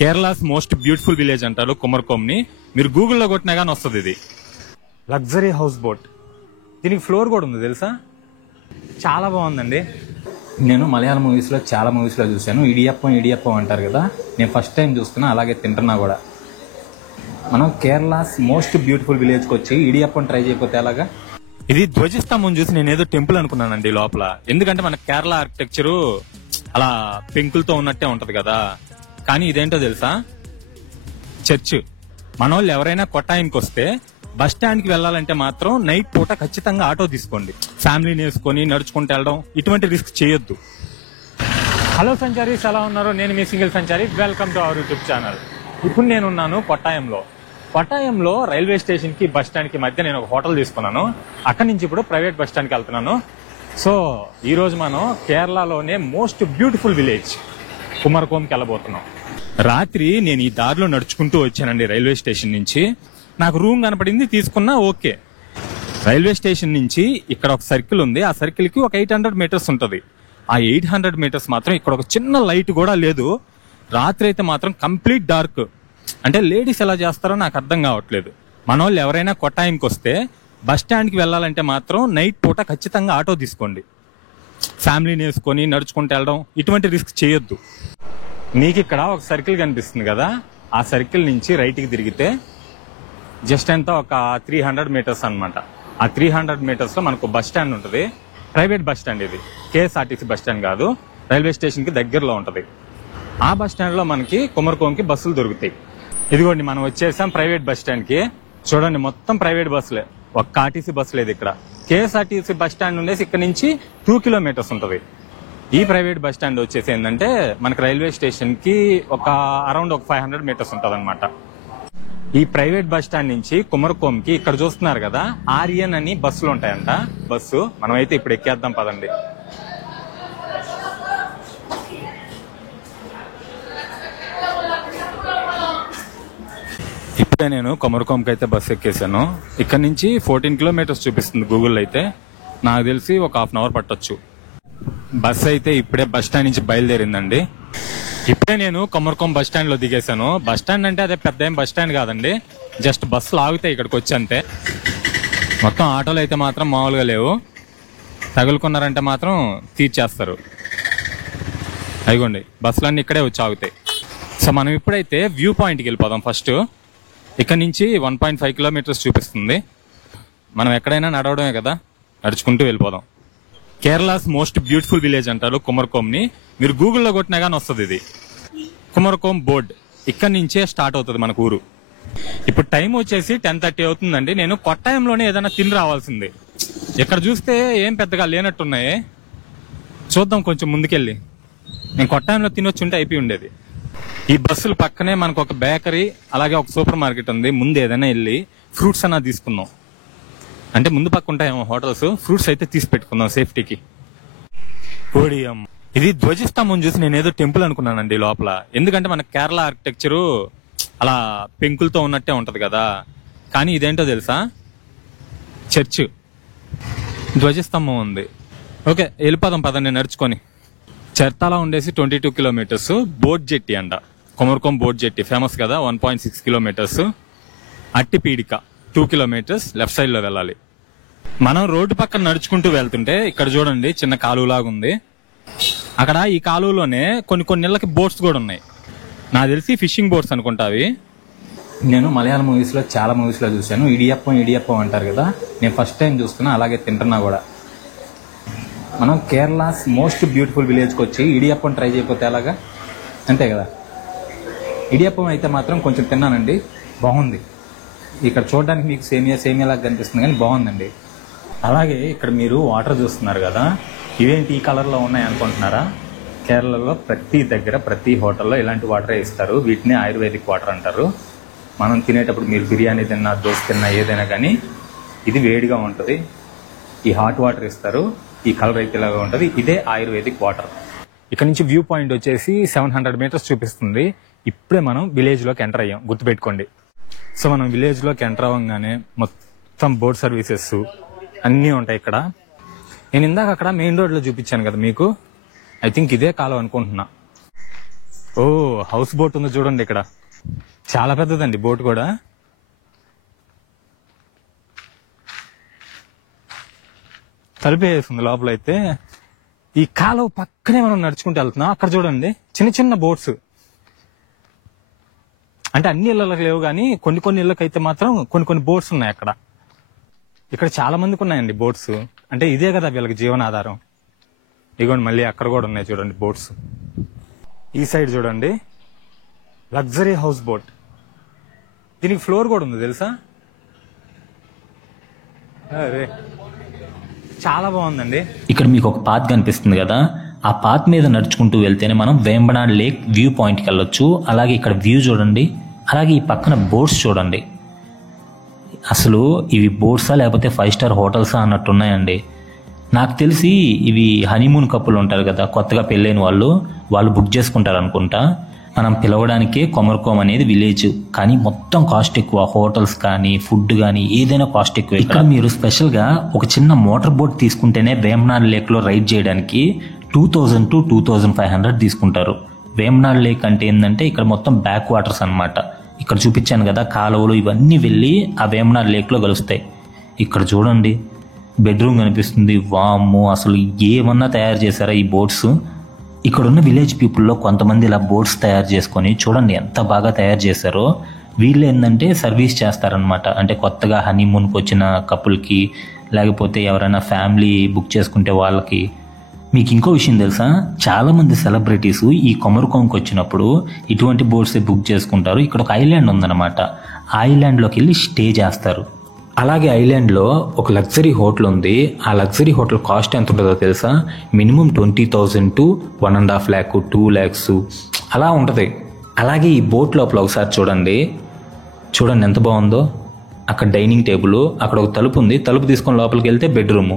Kerala's most beautiful village అంటారు కుమర్కోమ్ ని. మీరు గూగుల్లో కొట్టినా గానీ వస్తుంది. ఇది లగ్జరీ హౌస్ బోట్. దీనికి ఫ్లోర్ కూడా ఉంది తెలుసా. చాలా బాగుందండి. నేను మలయాళం మూవీస్ లో చాలా మూవీస్ లో చూశాను. ఇడియప్పం అంటారు కదా, నేను ఫస్ట్ టైం చూస్తున్నా, అలాగే తింటున్నా కూడా. మనం కేరళస్ మోస్ట్ బ్యూటిఫుల్ విలేజ్ కి వచ్చి ఇడియప్పం ట్రై చేయకపోతే అలాగా. ఇది ధ్వజస్తంభం చూసి నేను ఏదో టెంపుల్ అనుకున్నానండి లోపల. ఎందుకంటే మన కేరళ ఆర్కిటెక్చరు అలా పెంకులతో ఉన్నట్టే ఉంటది కదా, కానీ ఇదేంటో తెలుసా, చర్చ్. మన వాళ్ళు ఎవరైనా కొట్టాయికి వస్తే బస్ స్టాండ్ కి వెళ్ళాలంటే మాత్రం నైట్ పూట ఖచ్చితంగా ఆటో తీసుకోండి. ఫ్యామిలీని వేసుకొని నడుచుకుంటూ వెళ్ళడం, ఇటువంటి రిస్క్ చేయొద్దు. హలో సంచారీస్, ఎలా ఉన్నారు? నేను మీ సింగిల్ సంచారి. Welcome to our YouTube channel. ఇప్పుడు నేనున్నాను కొట్టాయంలో రైల్వే స్టేషన్ కి బస్ స్టాండ్ కి మధ్య నేను ఒక హోటల్ తీసుకున్నాను. అక్కడి నుంచి ఇప్పుడు ప్రైవేట్ బస్ స్టాండ్ కి వెళ్తున్నాను. సో ఈ రోజు మనం కేరళలోనే మోస్ట్ బ్యూటిఫుల్ విలేజ్ కుమర్కోమ్కి వెళ్ళబోతున్నాం. రాత్రి నేను ఈ దారిలో నడుచుకుంటూ వచ్చానండి రైల్వే స్టేషన్ నుంచి. నాకు రూమ్ కనపడింది, తీసుకున్నా. ఓకే, రైల్వే స్టేషన్ నుంచి ఇక్కడ ఒక సర్కిల్ ఉంది. ఆ సర్కిల్ కి ఒక 800 మీటర్స్ ఉంటుంది. ఆ 800 మీటర్స్ మాత్రం ఇక్కడ ఒక చిన్న లైట్ కూడా లేదు. రాత్రి అయితే మాత్రం కంప్లీట్ డార్క్. అంటే లేడీస్ ఎలా చేస్తారో నాకు అర్థం కావట్లేదు. మన వాళ్ళు ఎవరైనా కొట్టాయికి వస్తే బస్ స్టాండ్ కి వెళ్ళాలంటే మాత్రం నైట్ పూట ఖచ్చితంగా ఆటో తీసుకోండి. ఫ్యామిలీని వేసుకొని నడుచుకుంటూ వెళ్ళడం, ఇటువంటి రిస్క్ చేయొద్దు. మీకు ఇక్కడ ఒక సర్కిల్ కనిపిస్తుంది కదా, ఆ సర్కిల్ నుంచి రైట్ కి తిరిగితే జస్ట్ ఎంత ఒక 300 మీటర్స్ అనమాట. ఆ 300 మీటర్స్ లో మనకు బస్ స్టాండ్ ఉంటుంది. ప్రైవేట్ బస్ స్టాండ్ ఇది, కేఎస్ఆర్టీసీ బస్ స్టాండ్ కాదు. రైల్వే స్టేషన్ కి దగ్గరలో ఉంటది. ఆ బస్ స్టాండ్ లో మనకి కుమర్కోమ్కి బస్సులు దొరుకుతాయి. ఇదిగోండి, మనం వచ్చేసాం ప్రైవేట్ బస్ స్టాండ్ కి. చూడండి, మొత్తం ప్రైవేట్ బస్సులే, ఒక్క ఆర్టీసీ బస్సు లేదు ఇక్కడ. కేఎస్ఆర్టీసీ బస్ స్టాండ్ ఉండేసి ఇక్కడ నుంచి 2 కిలోమీటర్స్ ఉంటది. ఈ ప్రైవేట్ బస్ స్టాండ్ వచ్చేసి ఏంటంటే మనకి రైల్వే స్టేషన్ కి ఒక అరౌండ్ ఒక 500 మీటర్స్ ఉంటది అనమాట. ఈ ప్రైవేట్ బస్ స్టాండ్ నుంచి కుమర్కోమ్కి ఇక్కడ చూస్తున్నారు కదా, ఆర్యన్ అని బస్సులు ఉంటాయంట. బస్సు మనమైతే ఇప్పుడు ఎక్కేద్దాం పదండి. ఇప్పుడే నేను కుమర్కోమ్కి అయితే బస్సు ఎక్కేసాను. ఇక్కడ నుంచి 14 కిలోమీటర్స్ చూపిస్తుంది గూగుల్ అయితే. నాకు తెలిసి ఒక హాఫ్ అన్ అవర్ పట్టొచ్చు. బస్ అయితే ఇప్పుడే బస్ స్టాండ్ నుంచి బయలుదేరిందండి. ఇప్పుడే నేను కుమర్కోమ్ బస్ స్టాండ్ లో దిగేశాను. బస్ స్టాండ్ అంటే అదే పెద్ద ఏం బస్ స్టాండ్ కాదండి, జస్ట్ బస్సులు ఆగుతాయి ఇక్కడికి వచ్చి అంతే. మొత్తం ఆటోలు అయితే మాత్రం మామూలుగా లేవు, తగులుకున్నారంటే మాత్రం తీర్చేస్తారు. అయిగోండి, బస్సులన్నీ ఇక్కడే వచ్చి ఆగుతాయి. సో మనం ఇప్పుడైతే వ్యూ పాయింట్కి వెళ్ళిపోదాం. ఫస్ట్ ఇక్కడ నుంచి 1.5 కిలోమీటర్స్ చూపిస్తుంది. మనం ఎక్కడైనా నడవడమే కదా, నడుచుకుంటూ వెళ్ళిపోదాం. కేరళస్ మోస్ట్ బ్యూటిఫుల్ విలేజ్ అంటారు కుమర్కోమ్ ని. మీరు గూగుల్లో కొట్టినా గానీ వస్తుంది. ఇది కుమర్కోమ్ బోర్డ్. ఇక్కడ నుంచే స్టార్ట్ అవుతుంది మనకు ఊరు. ఇప్పుడు టైం వచ్చేసి 10:30 అవుతుందండి. నేను కొట్టాయంలోనే ఏదైనా తిని రావాల్సింది. ఇక్కడ చూస్తే ఏం పెద్దగా లేనట్టున్నాయి. చూద్దాం కొంచెం ముందుకెళ్ళి. నేను కొట్టాయంలో తినొచ్చి ఉంటే అయిపోయి ఉండేది. ఈ బస్సుల పక్కనే మనకు ఒక బేకరీ, అలాగే ఒక సూపర్ మార్కెట్ ఉంది. ముందు ఏదైనా వెళ్ళి ఫ్రూట్స్ అన్నా తీసుకుందాం. అంటే ముందు పక్క ఉంటాయేమో హోటల్స్, ఫ్రూట్స్ అయితే తీసి పెట్టుకుందాం సేఫ్టీకి. ఓడియం, ఇది ధ్వజస్తంభం చూసి నేను ఏదో టెంపుల్ అనుకున్నానండి లోపల. ఎందుకంటే మన కేరళ ఆర్కిటెక్చరు అలా పెంకులతో ఉన్నట్టే ఉంటది కదా, కానీ ఇదేంటో తెలుసా, చర్చ్. ధ్వజస్తంభం ఉంది. ఓకే, వెళ్ళిపోదాం పదండి నడుచుకొని. చర్తాలా ఉండేసి 22 కిలోమీటర్స్. బోట్ జెట్టి అంట, కుమర్కోమ్ బోట్ జెట్టి ఫేమస్ కదా, 1.6 కిలోమీటర్స్. అట్టిపీడిక 2 కిలోమీటర్స్ లెఫ్ట్ సైడ్ లో వెళ్ళాలి. మనం రోడ్డు పక్కన నడుచుకుంటూ వెళ్తుంటే ఇక్కడ చూడండి చిన్న కాలువలాగా ఉంది. అక్కడ ఈ కాలువలోనే కొన్ని ఇళ్ళకి బోట్స్ కూడా ఉన్నాయి. నాకు తెలిసి ఫిషింగ్ బోట్స్ అనుకుంటా అవి. నేను మలయాళం మూవీస్ లో చాలా మూవీస్ లో చూశాను. ఇడియప్పం అంటారు కదా, నేను ఫస్ట్ టైం చూస్తున్నా, అలాగే తింటున్నా కూడా. మనం కేరళస్ మోస్ట్ బ్యూటిఫుల్ విలేజ్ కి వచ్చి ఇడియప్పం ట్రై చేయకపోతే అలాగా, అంతే కదా. ఇడియప్పం అయితే మాత్రం కొంచెం తిన్నానండి, బాగుంది. ఇక్కడ చూడడానికి మీకు సేమియా లాగా కనిపిస్తుంది కానీ బాగుందండి. అలాగే ఇక్కడ మీరు వాటర్ చూస్తున్నారు కదా, ఇవేంటి ఈ కలర్ లో ఉన్నాయి అనుకుంటున్నారా? కేరళలో ప్రతి దగ్గర ప్రతి హోటల్లో ఇలాంటి వాటరే ఇస్తారు. వీటిని ఆయుర్వేదిక్ వాటర్ అంటారు. మనం తినేటప్పుడు మీరు బిర్యానీ తిన్నా, దోశ తిన్నా, ఏదైనా కానీ ఇది వేడిగా ఉంటుంది. ఈ హాట్ వాటర్ ఇస్తారు. ఈ కలర్ అయితే ఇలాగా ఉంటుంది. ఇదే ఆయుర్వేదిక్ వాటర్. ఇక్కడ నుంచి వ్యూ పాయింట్ వచ్చేసి 700 మీటర్స్ చూపిస్తుంది. ఇప్పుడే మనం విలేజ్ లోకి ఎంటర్ అయ్యాం, గుర్తుపెట్టుకోండి. సో మనం విలేజ్ లోకి ఎంటర్ అవ్వగానే మొత్తం బోట్ సర్వీసెస్ అన్నీ ఉంటాయి ఇక్కడ. నేను ఇందాక అక్కడ మెయిన్ రోడ్ లో చూపించాను కదా మీకు, ఐ థింక్ ఇదే కాలం అనుకుంటున్నా. ఓ హౌస్ బోట్ ఉంది చూడండి ఇక్కడ, చాలా పెద్దదండి బోట్ కూడా. తలిపేస్తుంది లోపల. అయితే ఈ కాలువ పక్కనే మనం నడుచుకుంటూ వెళ్తున్నాం. అక్కడ చూడండి చిన్న చిన్న బోట్స్, అంటే అన్ని ఇళ్ళకి లేవు కానీ కొన్ని కొన్ని ఇళ్ళకైతే మాత్రం కొన్ని కొన్ని బోట్స్ ఉన్నాయి అక్కడ. ఇక్కడ చాలా మందికి ఉన్నాయండి బోట్స్, అంటే ఇదే కదా వీళ్ళకి జీవనాధారం. ఇగోండి మళ్ళీ అక్కడ కూడా ఉన్నాయి చూడండి బోట్స్. ఈ సైడ్ చూడండి లగ్జరీ హౌస్ బోట్, దీనికి ఫ్లోర్ కూడా ఉంది తెలుసా. అరే చాలా బాగుందండి. ఇక్కడ మీకు ఒక పాత్ కనిపిస్తుంది కదా, ఆ పాత్ మీద నడుచుకుంటూ వెళ్తేనే మనం వేంబనాడ్ లేక్ వ్యూ పాయింట్కి వెళ్ళొచ్చు. అలాగే ఇక్కడ వ్యూ చూడండి, అలాగే ఈ పక్కన బోట్స్ చూడండి. అసలు ఇవి బోట్సా లేకపోతే 5 స్టార్ హోటల్సా అన్నట్టున్నాయండి. నాకు తెలిసి ఇవి హనీమూన్ కప్పులు ఉంటారు కదా, కొత్తగా పెళ్ళైన వాళ్ళు బుక్ చేసుకుంటారు అనుకుంటా. మనం పిలవడానికే కొమర్కోమ్ అనేది విలేజ్, కానీ మొత్తం కాస్ట్ ఎక్కువ. హోటల్స్ కానీ ఫుడ్ కానీ ఏదైనా కాస్ట్ ఎక్కువ. ఇక్కడ మీరు స్పెషల్గా ఒక చిన్న మోటార్ బోట్ తీసుకుంటేనే వేంబనాడ్ లేక్లో రైడ్ చేయడానికి 2000 to 2500 తీసుకుంటారు. వేంబనాడ్ లేక్ అంటే ఏంటంటే ఇక్కడ మొత్తం బ్యాక్ వాటర్స్ అన్నమాట. ఇక్కడ చూపించాను కదా కాలువలు, ఇవన్నీ వెళ్ళి ఆ వేంబనాడ్ లేక్లో కలుస్తాయి. ఇక్కడ చూడండి బెడ్రూమ్ కనిపిస్తుంది. వామ్మో, అసలు ఏమన్నా తయారు చేశారా ఈ బోట్స్. ఇక్కడున్న విలేజ్ పీపుల్లో కొంతమంది ఇలా బోట్స్ తయారు చేసుకొని చూడండి ఎంత బాగా తయారు చేశారో. వీళ్ళు ఏంటంటే సర్వీస్ చేస్తారనమాట, అంటే కొత్తగా హనీమూన్కి వచ్చిన కపుల్కి, లేకపోతే ఎవరైనా ఫ్యామిలీ బుక్ చేసుకుంటే వాళ్ళకి. మీకు ఇంకో విషయం తెలుసా, చాలామంది సెలబ్రిటీస్ ఈ కొమర్కోంకి వచ్చినప్పుడు ఇటువంటి బోట్స్ బుక్ చేసుకుంటారు. ఇక్కడ ఒక ఐలాండ్ ఉందన్నమాట, ఆ ఐలాండ్లోకి వెళ్ళి స్టే చేస్తారు. అలాగే ఐలాండ్లో ఒక లగ్జరీ హోటల్ ఉంది. ఆ లగ్జరీ హోటల్ కాస్ట్ ఎంత ఉంటుందో తెలుసా, మినిమం 20,000 to 1.5 lakh 2 lakhs అలా ఉంటుంది. అలాగే ఈ బోట్ లోపల ఒకసారి చూడండి ఎంత బాగుందో. అక్కడ డైనింగ్ టేబుల్, అక్కడ ఒక తలుపు ఉంది, తలుపు తీసుకొని లోపలికి వెళ్తే బెడ్రూమ్.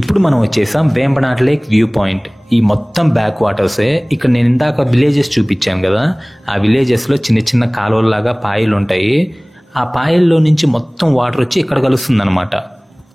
ఇప్పుడు మనం వచ్చేసాం వేంబనాడ్ లేక్ వ్యూ పాయింట్. ఈ మొత్తం బ్యాక్ వాటర్సే. ఇక్కడ నేను ఇందాక విలేజెస్ చూపించాను కదా, ఆ విలేజెస్లో చిన్న చిన్న కాలువల్లాగా పాయలు ఉంటాయి. ఆ పాయల్లో నుంచి మొత్తం వాటర్ వచ్చి ఇక్కడ కలుస్తుంది అనమాట.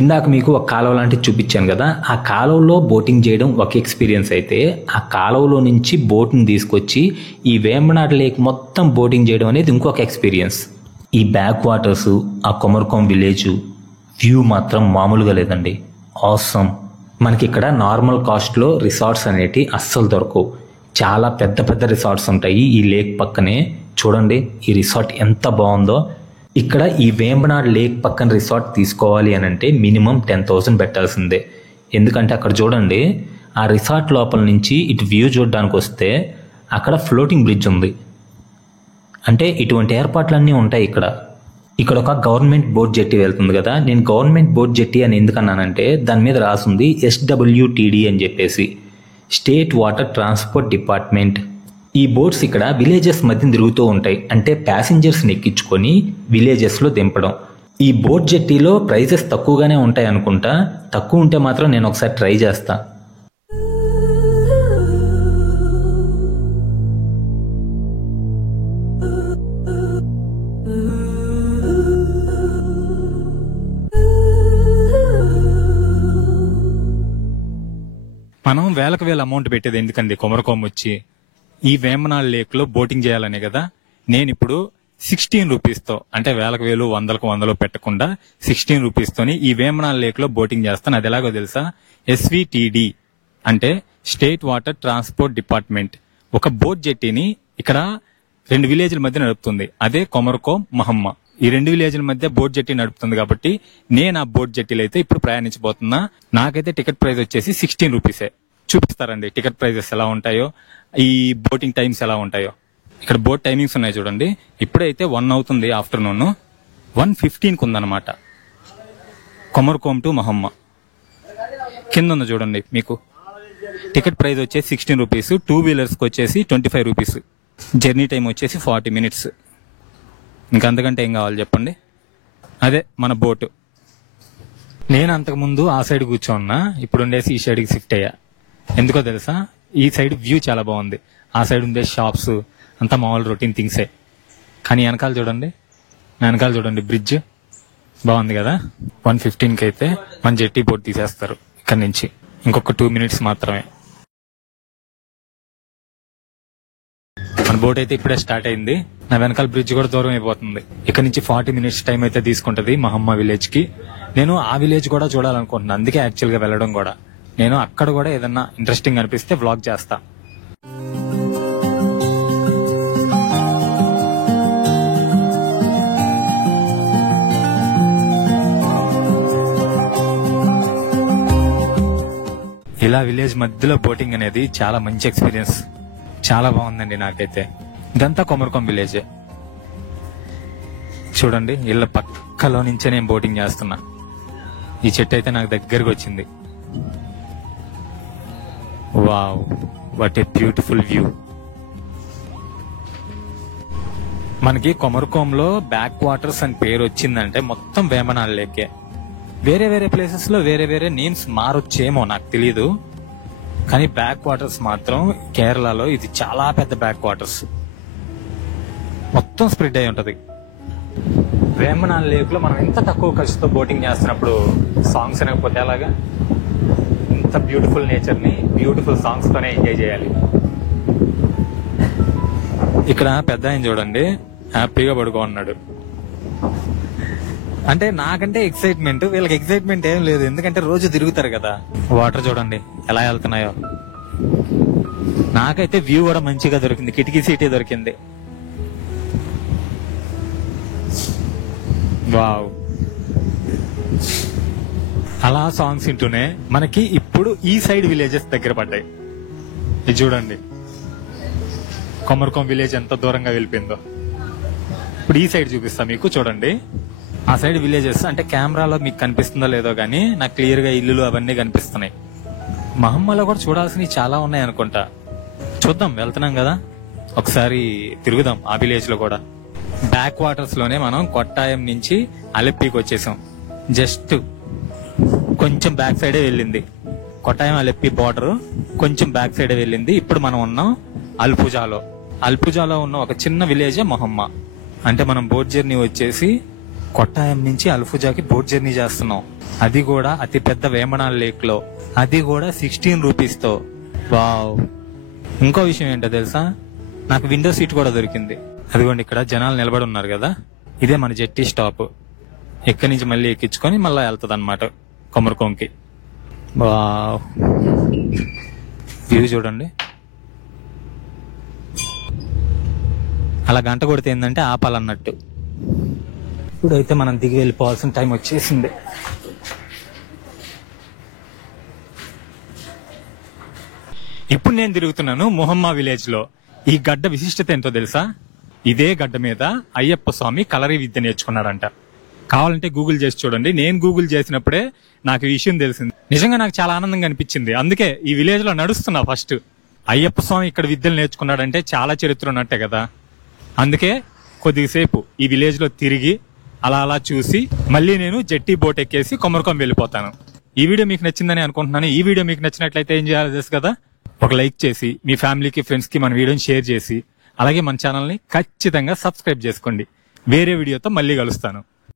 ఇందాక మీకు ఒక కాలువ లాంటిది చూపించాను కదా, ఆ కాలువలో బోటింగ్ చేయడం ఒక ఎక్స్పీరియన్స్ అయితే, ఆ కాలువలో నుంచి బోట్ని తీసుకొచ్చి ఈ వేంబనాడ్ లేక్ మొత్తం బోటింగ్ చేయడం అనేది ఇంకొక ఎక్స్పీరియన్స్. ఈ బ్యాక్ వాటర్స్, ఆ కొమర్కోమ్ విలేజ్ వ్యూ మాత్రం మామూలుగా లేదండి, ఆసమ్. మనకి ఇక్కడ నార్మల్ కాస్ట్లో రిసార్ట్స్ అనేటి అస్సలు దొరకవు. చాలా పెద్ద పెద్ద రిసార్ట్స్ ఉంటాయి ఈ లేక్ పక్కనే. చూడండి ఈ రిసార్ట్ ఎంత బాగుందో. ఇక్కడ ఈ వేంబనాడ్ లేక్ పక్కన రిసార్ట్ తీసుకోవాలి అని అంటే మినిమం 10,000 పెట్టాల్సిందే. ఎందుకంటే అక్కడ చూడండి ఆ రిసార్ట్ లోపల నుంచి ఇటు వ్యూ చూడడానికి వస్తే అక్కడ ఫ్లోటింగ్ బ్రిడ్జ్ ఉంది. అంటే ఇటువంటి ఏర్పాట్లన్నీ ఉంటాయి ఇక్కడ. ఇక్కడ ఒక గవర్నమెంట్ బోట్ జెట్టి వెళ్తుంది కదా, నేను గవర్నమెంట్ బోట్ జెట్టి అని ఎందుకన్నానంటే దాని మీద రాసుంది SWTD అని చెప్పేసి, స్టేట్ వాటర్ ట్రాన్స్పోర్ట్ డిపార్ట్మెంట్. ఈ బోట్స్ ఇక్కడ విలేజెస్ మధ్య తిరుగుతూ ఉంటాయి, అంటే ప్యాసింజర్స్ని ఎక్కించుకొని విలేజెస్లో దింపడం. ఈ బోట్ జెట్టీలో ప్రైజెస్ తక్కువగానే ఉంటాయి అనుకుంటా, తక్కువ ఉంటే మాత్రం నేను ఒకసారి ట్రై చేస్తా. మనం వేలకు వేల అమౌంట్ పెట్టేది ఎందుకండి కొమరకోమ్ వచ్చి. ఈ వేంబనాడ్ లేక్ లో బోటింగ్ చేయాలనే కదా. నేను ఇప్పుడు 16 రూపీస్తో, అంటే వేలకు వేలు వందలకు వందలు పెట్టకుండా 16 రూపీస్తోని ఈ వేంబనాడ్ లేక్ లో బోటింగ్ చేస్తాను. అది ఎలాగో తెలుసా, SVTD అంటే స్టేట్ వాటర్ ట్రాన్స్పోర్ట్ డిపార్ట్మెంట్. ఒక బోట్ జెట్టీని ఇక్కడ 2 విలేజ్ల మధ్య నడుపుతుంది. అదే కొమర్కోమ్, మహమ్మ. ఈ 2 విలేజ్ల మధ్య బోట్ జెట్టి నడుపుతుంది కాబట్టి నేను ఆ బోట్ జెట్టీలో అయితే ఇప్పుడు ప్రయాణించబోతున్నా. నాకైతే టికెట్ ప్రైస్ వచ్చేసి 16 రూపీసే. చూపిస్తారండి టికెట్ ప్రైజెస్ ఎలా ఉంటాయో, ఈ బోటింగ్ టైమ్స్ ఎలా ఉంటాయో. ఇక్కడ బోట్ టైమింగ్స్ ఉన్నాయి చూడండి. ఇప్పుడైతే 1 అవుతుంది ఆఫ్టర్నూన్, 1:15 ఉందన్నమాట కొమర్కోమ్ టు మహమ్మ. కింద ఉంది చూడండి మీకు. టికెట్ ప్రైస్ వచ్చేసి 16 రూపీస్, 2 వీలర్స్కి వచ్చేసి 25 రూపీస్. జర్నీ టైం వచ్చేసి 40 minutes. ఇంకా అంతకంటే ఏం కావాలి చెప్పండి. అదే మన బోటు. నేను అంతకుముందు ఆ సైడ్ కూర్చోన్నా, ఇప్పుడు ఉండేసి ఈ సైడ్కి షిఫ్ట్ అయ్యా. ఎందుకో తెలుసా, ఈ సైడ్ వ్యూ చాలా బాగుంది. ఆ సైడ్ ఉండే షాప్స్ అంతా మామూలు రొటీన్ థింగ్సే. కానీ వెనకాల చూడండి బ్రిడ్జ్ బాగుంది కదా. 1:15 అయితే మన జెట్టి బోట్ తీసేస్తారు ఇక్కడ నుంచి. ఇంకొక 2 minutes మాత్రమే. మన బోట్ అయితే ఇప్పుడే స్టార్ట్ అయింది. నా వెనకాల బ్రిడ్జ్ కూడా దూరం అయిపోతుంది. ఇక్కడ నుంచి 40 minutes టైం అయితే తీసుకుంటది మహమ్మ విలేజ్ కి. నేను ఆ విలేజ్ కూడా చూడాలనుకుంటున్నాను, అందుకే యాక్చువల్ గా వెళ్ళడం కూడా. నేను అక్కడ కూడా ఏదన్నా ఇంట్రెస్టింగ్ అనిపిస్తే వ్లాగ్ చేస్తా. ఇలా విలేజ్ మధ్యలో బోటింగ్ అనేది చాలా మంచి ఎక్స్పీరియన్స్. చాలా బాగుందండి నాకైతే. ఇదంతా కొమరకొం విలేజ్. చూడండి, ఇళ్ళ పక్కలో నుంచే నేను బోటింగ్ చేస్తున్నా. ఈ చెట్టు అయితే నాకు దగ్గరకు వచ్చింది. Wow, what a beautiful view. మనకి కొమరకొంలో బ్యాక్ వాటర్స్ అని పేరు వచ్చిందంటే మొత్తం వేమనాల లేకే. వేరే వేరే ప్లేసెస్ లో వేరే వేరే నేమ్స్ మారొచ్చేమో నాకు తెలీదు, కానీ బ్యాక్ వాటర్స్ మాత్రం కేరళలో ఇది చాలా పెద్ద బ్యాక్ వాటర్స్, మొత్తం స్ప్రెడ్ అయి ఉంటది. వేమనాల లేక్ లో మనం ఎంత తక్కువ ఖర్చుతో బోటింగ్ చేస్తున్నప్పుడు సాంగ్స్ అనకపోతే అలాగా. ఇంత బ్యూటిఫుల్ నేచర్ ని బ్యూటిఫుల్ సాంగ్స్ తోనే ఎంజాయ్ చేయాలి. ఇక్కడ పెద్ద ఆయన చూడండి, హ్యాపీగా పడుకోన్నాడు. అంటే నాకంటే ఎక్సైట్మెంట్, వీళ్ళకి ఎక్సైట్మెంట్ ఏం లేదు, ఎందుకంటే రోజు తిరుగుతారు కదా. వాటర్ చూడండి ఎలా వెళ్తున్నాయో. నాకైతే వ్యూ కూడా మంచిగా దొరికింది, కిటికీ సీటే దొరికింది. వావ్. అలా సాంగ్స్ వింటూనే మనకి ఇప్పుడు ఈ సైడ్ విలేజెస్ దగ్గర పడ్డాయి. ఇది చూడండి, కొమరకొం విలేజ్ ఎంత దూరంగా వెళ్ళిపోయిందో. ఇప్పుడు ఈ సైడ్ చూపిస్తా మీకు, చూడండి. ఆ సైడ్ విలేజెస్ అంటే కెమెరాలో మీకు కనిపిస్తుందో లేదో గానీ నాకు క్లియర్ గా ఇల్లులు అవన్నీ కనిపిస్తున్నాయి. మహమ్మలో కూడా చూడాల్సినవి చాలా ఉన్నాయి అనుకుంటా. చూద్దాం, వెళ్తున్నాం కదా, ఒకసారి తిరుగుదాం ఆ విలేజ్ లో కూడా. బ్యాక్ వాటర్స్ లోనే మనం కొట్టాయం నుంచి అలెప్పీకి వచ్చేసాం. జస్ట్ కొంచెం బ్యాక్ సైడే వెళ్ళింది కొట్టాయం అలెప్పి బార్డర్, కొంచెం బ్యాక్ సైడే వెళ్ళింది. ఇప్పుడు మనం ఉన్నాం అల్పుజాలో. అల్పుజాలో ఉన్న ఒక చిన్న విలేజే మొహమ్మ. అంటే మనం బోట్ జర్నీ వచ్చేసి కొట్టాయం నుంచి అల్ఫుజాకి బోట్ జర్నీ చేస్తున్నాం, అది కూడా అతి పెద్ద వేమనాల్ లేక్ లో, అది కూడా 16 రూపీస్ తో. వావ్. ఇంకో విషయం ఏంటో తెలుసా, నాకు విండో సీట్ కూడా దొరికింది. అదిగోండి, ఇక్కడ జనాలు నిలబడి ఉన్నారు కదా, ఇదే మన జెట్టి స్టాప్. ఇక్కడి నుంచి మళ్ళీ ఎక్కించుకొని మళ్ళీ వెళ్తుంది అనమాట కొమరకొంకి. వావ్, వ్యూ చూడండి. అలా గంట కొడితే ఏంటంటే ఆపాలన్నట్టు. ఇప్పుడైతే మనం దిగి వెళ్ళిపోవాల్సిన టైం వచ్చేసింది. ఇప్పుడు నేను తిరుగుతున్నాను మొహమ్మా విలేజ్ లో. ఈ గడ్డ విశిష్టత ఏంటో తెలుసా, ఇదే గడ్డ మీద అయ్యప్ప స్వామి కలరీ విద్య నేర్చుకున్నాడంట. కావాలంటే గూగుల్ చేసి చూడండి. నేను గూగుల్ చేసినప్పుడే నాకు ఈ విషయం తెలిసింది. నిజంగా నాకు చాలా ఆనందంగా అనిపించింది, అందుకే ఈ విలేజ్ లో నడుస్తున్నా. ఫస్ట్ అయ్యప్ప స్వామి ఇక్కడ విద్యలు నేర్చుకున్నాడంటే చాలా చరిత్ర ఉన్నట్టే కదా. అందుకే కొద్దిసేపు ఈ విలేజ్ లో తిరిగి అలా అలా చూసి మళ్ళీ నేను జెట్టి బోట్ ఎక్కేసి కొమరకొం వెళ్ళిపోతాను. ఈ వీడియో మీకు నచ్చిందని అనుకుంటున్నాను. ఈ వీడియో మీకు నచ్చినట్లయితే ఏం చేయాలి తెలుసు కదా, ఒక లైక్ చేసి మీ ఫ్యామిలీకి ఫ్రెండ్స్ కి మన వీడియోని షేర్ చేసి, అలాగే మన ఛానల్ ని ఖచ్చితంగా సబ్స్క్రైబ్ చేసుకోండి. వేరే వీడియోతో మళ్ళీ కలుస్తాను.